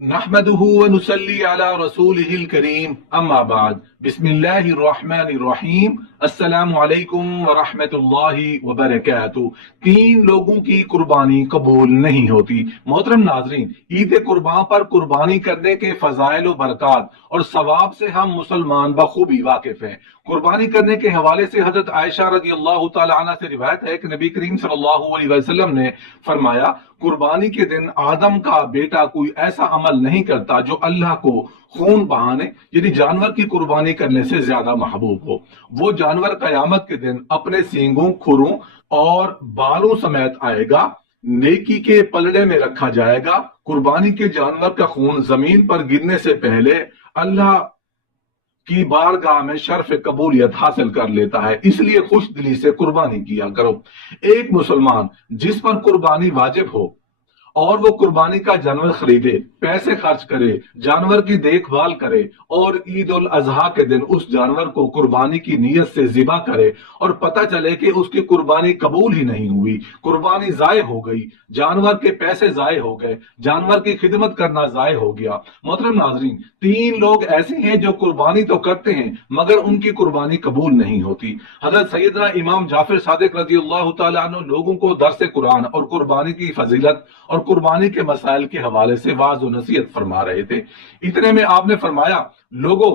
نحمده ونصلي على رسوله الكريم اما بعد بسم اللہ الرحمن الرحیم السلام علیکم ورحمۃ اللہ وبرکاتہ۔ تین لوگوں کی قربانی قبول نہیں ہوتی۔ محترم ناظرین، عید قربان پر قربانی کرنے کے فضائل و برکات اور ثواب سے ہم مسلمان بخوبی واقف ہیں۔ قربانی کرنے کے حوالے سے حضرت عائشہ رضی اللہ تعالی عنہ سے روایت ہے کہ نبی کریم صلی اللہ علیہ وسلم نے فرمایا، قربانی کے دن آدم کا بیٹا کوئی ایسا عمل نہیں کرتا جو اللہ کو خون بہانے یعنی جانور کی قربانی کرنے سے زیادہ محبوب ہو۔ وہ جانور قیامت کے دن اپنے سینگوں، کھروں اور بالوں سمیت آئے گا، نیکی کے پلڑے میں رکھا جائے گا۔ قربانی کے جانور کا خون زمین پر گرنے سے پہلے اللہ کی بارگاہ میں شرف قبولیت حاصل کر لیتا ہے، اس لیے خوش دلی سے قربانی کیا کرو۔ ایک مسلمان جس پر قربانی واجب ہو اور وہ قربانی کا جانور خریدے، پیسے خرچ کرے، جانور کی دیکھ بھال کرے اور عید الاضحیٰ کے دن اس جانور کو قربانی کی نیت سے ذبح کرے اور پتہ چلے کہ اس کی قربانی قبول ہی نہیں ہوئی، قربانی ضائع ہو گئی، جانور کے پیسے ضائع ہو گئے، جانور کی خدمت کرنا ضائع ہو گیا۔ محترم ناظرین، تین لوگ ایسے ہیں جو قربانی تو کرتے ہیں مگر ان کی قربانی قبول نہیں ہوتی۔ حضرت سیدنا امام جعفر صادق رضی اللہ تعالیٰ عنہ لوگوں کو درس قرآن اور قربانی کی فضیلت اور قربانی کے مسائل کے حوالے سے واعظ و نصیحت فرما رہے تھے۔ اتنے میں آپ نے فرمایا، لوگوں،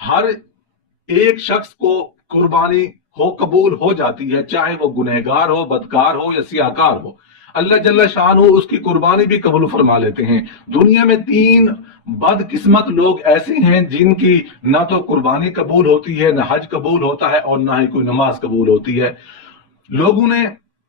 ہر ایک شخص کو قربانی قبول ہو جاتی ہے، چاہے وہ گنہگار ہو، بدکار ہو یا سیاہکار ہو۔ اللہ جل شان ہو اس کی قربانی بھی قبول فرما لیتے ہیں۔ دنیا میں تین بدقسمت لوگ ایسے ہیں جن کی نہ تو قربانی قبول ہوتی ہے، نہ حج قبول ہوتا ہے اور نہ ہی کوئی نماز قبول ہوتی ہے۔ لوگوں نے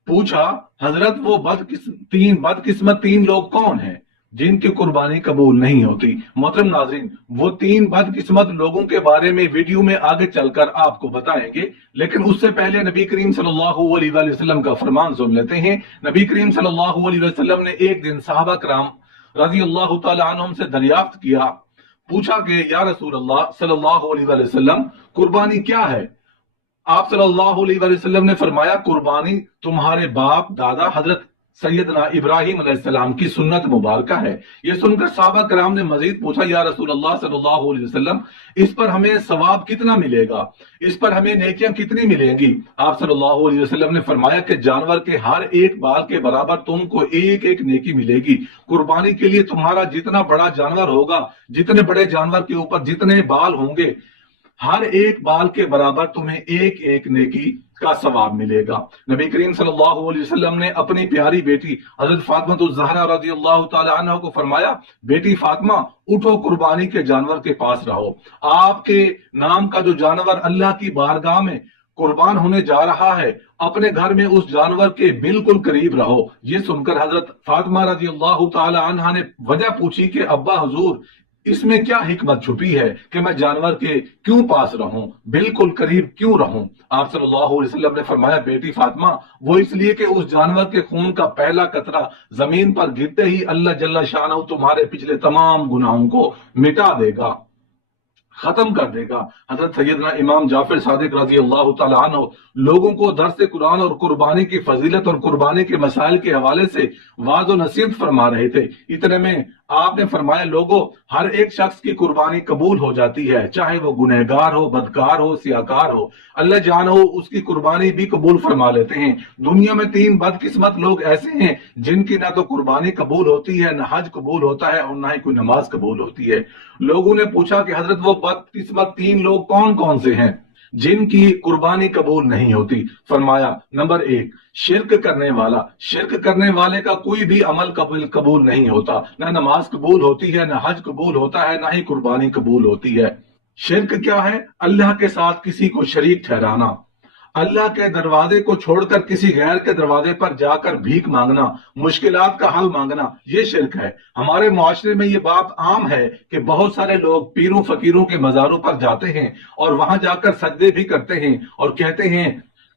پوچھا، حضرت وہ بدقسمت تین لوگ کون ہیں جن کی قربانی قبول نہیں ہوتی؟ محترم ناظرین، وہ تین بدقسمت لوگوں کے بارے میں ویڈیو میں آگے چل کر آپ کو بتائیں گے، لیکن اس سے پہلے نبی کریم صلی اللہ علیہ وآلہ وسلم کا فرمان سن لیتے ہیں۔ نبی کریم صلی اللہ علیہ وسلم نے ایک دن صحابہ کرام رضی اللہ تعالی عنہم سے دریافت کیا، پوچھا کہ یا رسول اللہ صلی اللہ علیہ وآلہ وسلم، قربانی کیا ہے؟ آپ صلی اللہ علیہ وآلہ وسلم نے فرمایا، قربانی تمہارے باپ دادا حضرت سیدنا ابراہیم علیہ السلام کی سنت مبارکہ ہے۔ یہ سن کر صحابہ کرام نے مزید پوچھا، یا رسول اللہ صلی اللہ علیہ وسلم، اس پر ہمیں ثواب کتنا ملے گا، اس پر ہمیں نیکیاں کتنی ملیں گی؟ آپ صلی اللہ علیہ وسلم نے فرمایا کہ جانور کے ہر ایک بال کے برابر تم کو ایک ایک نیکی ملے گی۔ قربانی کے لیے تمہارا جتنا بڑا جانور ہوگا، جتنے بڑے جانور کے اوپر جتنے بال ہوں گے، ہر ایک بال کے برابر تمہیں ایک ایک نیکی کا ثواب ملے گا۔ نبی کریم صلی اللہ علیہ وسلم نے اپنی پیاری بیٹی حضرت فاطمہ الزہرا رضی اللہ تعالی عنہ کو فرمایا، بیٹی فاطمہ، اٹھو، قربانی کے جانور کے پاس رہو۔ آپ کے نام کا جو جانور اللہ کی بارگاہ میں قربان ہونے جا رہا ہے، اپنے گھر میں اس جانور کے بالکل قریب رہو۔ یہ سن کر حضرت فاطمہ رضی اللہ تعالی عنہ نے وجہ پوچھی کہ ابا حضور، اس میں کیا حکمت چھپی ہے کہ میں جانور کے کیوں پاس رہوں، بالکل قریب کیوں رہوں؟ آپ صلی اللہ علیہ وسلم نے فرمایا، بیٹی فاطمہ، وہ اس لیے کہ اس جانور کے خون کا پہلا قطرہ زمین پر گرتے ہی اللہ جل شانہ تمہارے پچھلے تمام گناہوں کو مٹا دے گا، ختم کر دے گا۔ حضرت سیدنا امام جعفر صادق رضی اللہ تعالی عنہ لوگوں کو درس قرآن اور قربانی کی فضیلت اور قربانی کے مسائل کے حوالے سے واعظ و نصیحت فرما رہے تھے۔ اتنے میں آپ نے فرمایا، لوگوں، ہر ایک شخص کی قربانی قبول ہو جاتی ہے، چاہے وہ گنہگار ہو، بدکار ہو، سیاہکار ہو، اللہ جان ہو اس کی قربانی بھی قبول فرما لیتے ہیں۔ دنیا میں تین بدقسمت لوگ ایسے ہیں جن کی نہ تو قربانی قبول ہوتی ہے، نہ حج قبول ہوتا ہے اور نہ ہی کوئی نماز قبول ہوتی ہے۔ لوگوں نے پوچھا کہ حضرت وہ بدقسمت تین لوگ کون کون سے ہیں جن کی قربانی قبول نہیں ہوتی؟ فرمایا، نمبر ایک، شرک کرنے والا۔ شرک کرنے والے کا کوئی بھی عمل قبول نہیں ہوتا، نہ نماز قبول ہوتی ہے، نہ حج قبول ہوتا ہے، نہ ہی قربانی قبول ہوتی ہے۔ شرک کیا ہے؟ اللہ کے ساتھ کسی کو شریک ٹھہرانا، اللہ کے دروازے کو چھوڑ کر کسی غیر کے دروازے پر جا کر بھیک مانگنا، مشکلات کا حل مانگنا، یہ شرک ہے۔ ہمارے معاشرے میں یہ بات عام ہے کہ بہت سارے لوگ پیروں فقیروں کے مزاروں پر جاتے ہیں اور وہاں جا کر سجدے بھی کرتے ہیں اور کہتے ہیں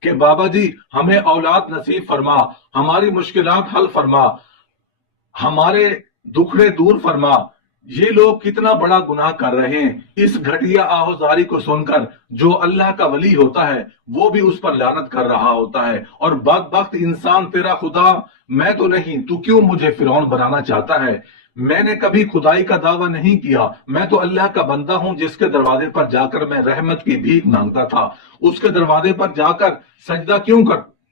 کہ بابا جی ہمیں اولاد نصیب فرما، ہماری مشکلات حل فرما، ہمارے دکھڑے دور فرما۔ یہ لوگ کتنا بڑا گناہ کر رہے ہیں۔ اس گھٹیا آہوزاری کو سن کر جو اللہ کا ولی ہوتا ہے وہ بھی اس پر لعنت کر رہا ہوتا ہے، اور بدبخت انسان، تیرا خدا میں تو نہیں، تو کیوں مجھے فرعون بنانا چاہتا ہے؟ میں نے کبھی خدائی کا دعویٰ نہیں کیا، میں تو اللہ کا بندہ ہوں جس کے دروازے پر جا کر میں رحمت کی بھیک مانگتا تھا۔ اس کے دروازے پر جا کر سجدہ کیوں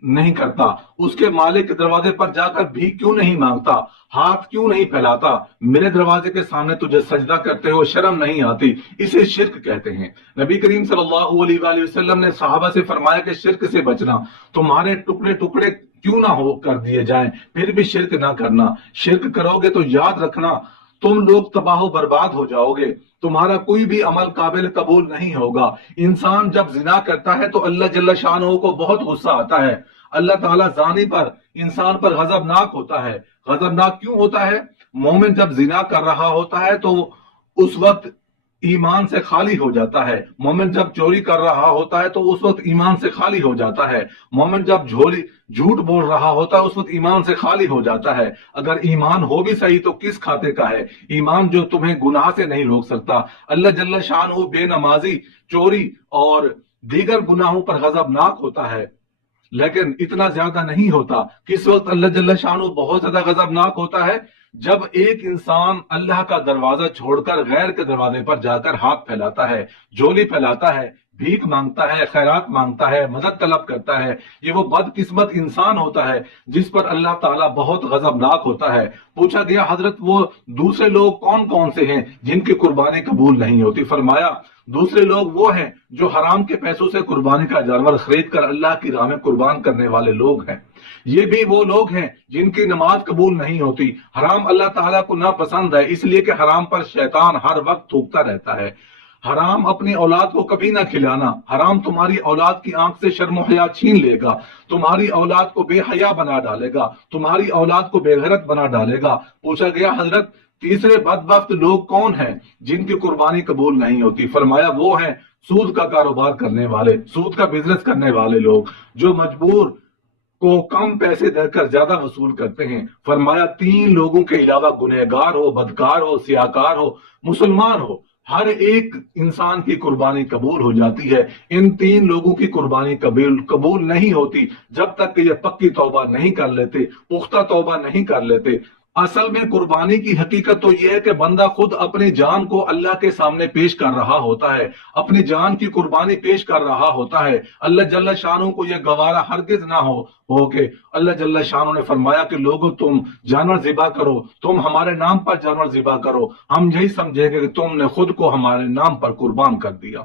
نہیں کرتا؟ اس کے مالک کے دروازے پر جا کر بھیک کیوں نہیں مانگتا؟ ہاتھ کیوں نہیں پھیلاتا؟ میرے دروازے کے سامنے تجھے سجدہ کرتے ہو شرم نہیں آتی؟ اسے شرک کہتے ہیں۔ نبی کریم صلی اللہ علیہ وآلہ وسلم نے صحابہ سے فرمایا کہ شرک سے بچنا، تمہارے ٹکڑے ٹکڑے کیوں نہ ہو کر دیے جائیں پھر بھی شرک نہ کرنا۔ شرک کرو گے تو یاد رکھنا تم لوگ تباہ و برباد ہو جاؤ گے، تمہارا کوئی بھی عمل قابل قبول نہیں ہوگا۔ انسان جب زنا کرتا ہے تو اللہ جل شانہ کو بہت غصہ آتا ہے۔ اللہ تعالیٰ زانی پر، انسان پر غضبناک ہوتا ہے۔ غضبناک کیوں ہوتا ہے؟ مومن جب زنا کر رہا ہوتا ہے تو اس وقت ایمان سے خالی ہو جاتا ہے۔ مومن جب چوری کر رہا ہوتا ہے تو اس وقت ایمان سے خالی ہو جاتا ہے۔ مومن جب جھوٹ بول رہا ہوتا ہے اس وقت ایمان سے خالی ہو جاتا ہے۔ اگر ایمان ہو بھی صحیح تو کس کھاتے کا ہے؟ ایمان جو تمہیں گناہ سے نہیں روک سکتا۔ اللہ جل شانہ بے نمازی، چوری اور دیگر گناہوں پر غضبناک ہوتا ہے، لیکن اتنا زیادہ نہیں ہوتا۔ کس وقت اللہ جل شانہ بہت زیادہ غضبناک ہوتا ہے؟ جب ایک انسان اللہ کا دروازہ چھوڑ کر غیر کے دروازے پر جا کر ہاتھ پھیلاتا ہے، جھولی پھیلاتا ہے، بھیک مانگتا ہے، خیرات مانگتا ہے، مدد طلب کرتا ہے، یہ وہ بدقسمت انسان ہوتا ہے جس پر اللہ تعالیٰ بہت غضبناک ہوتا ہے۔ پوچھا گیا حضرت وہ دوسرے لوگ کون کون سے ہیں جن کی قربانی قبول نہیں ہوتی؟ فرمایا دوسرے لوگ وہ ہیں جو حرام کے پیسوں سے قربانی کا جانور خرید کر اللہ کی راہ میں قربان کرنے والے لوگ ہیں۔ یہ بھی وہ لوگ ہیں جن کی نماز قبول نہیں ہوتی۔ حرام اللہ تعالیٰ کو ناپسند ہے، اس لیے کہ حرام پر شیطان ہر وقت تھوکتا رہتا ہے۔ حرام اپنی اولاد کو کبھی نہ کھلانا۔ حرام تمہاری اولاد کی آنکھ سے شرم و حیا چھین لے گا، تمہاری اولاد کو بے حیا بنا ڈالے گا، تمہاری اولاد کو بے غیرت بنا ڈالے گا۔ پوچھا گیا حضرت تیسرے بدبخت لوگ کون ہیں جن کی قربانی قبول نہیں ہوتی؟ فرمایا وہ ہیں سود کا کاروبار کرنے والے، سود کا بزنس کرنے والے لوگ جو مجبور کو کم پیسے دے کر زیادہ وصول کرتے ہیں۔ فرمایا تین لوگوں کے علاوہ گنہگار ہو، بدکار ہو، سیاہکار ہو، مسلمان ہو، ہر ایک انسان کی قربانی قبول ہو جاتی ہے۔ ان تین لوگوں کی قربانی قبول نہیں ہوتی جب تک کہ یہ پکی توبہ نہیں کر لیتے، پختہ توبہ نہیں کر لیتے۔ اصل میں قربانی کی حقیقت تو یہ ہے کہ بندہ خود اپنی جان کو اللہ کے سامنے پیش کر رہا ہوتا ہے، اپنی جان کی قربانی پیش کر رہا ہوتا ہے۔ اللہ جل شانہ کو یہ گوارا ہرگز نہ ہو کہ اللہ جل شانہ نے فرمایا کہ لوگوں تم جانور ذبح کرو، تم ہمارے نام پر جانور ذبح کرو، ہم یہی سمجھیں گے کہ تم نے خود کو ہمارے نام پر قربان کر دیا۔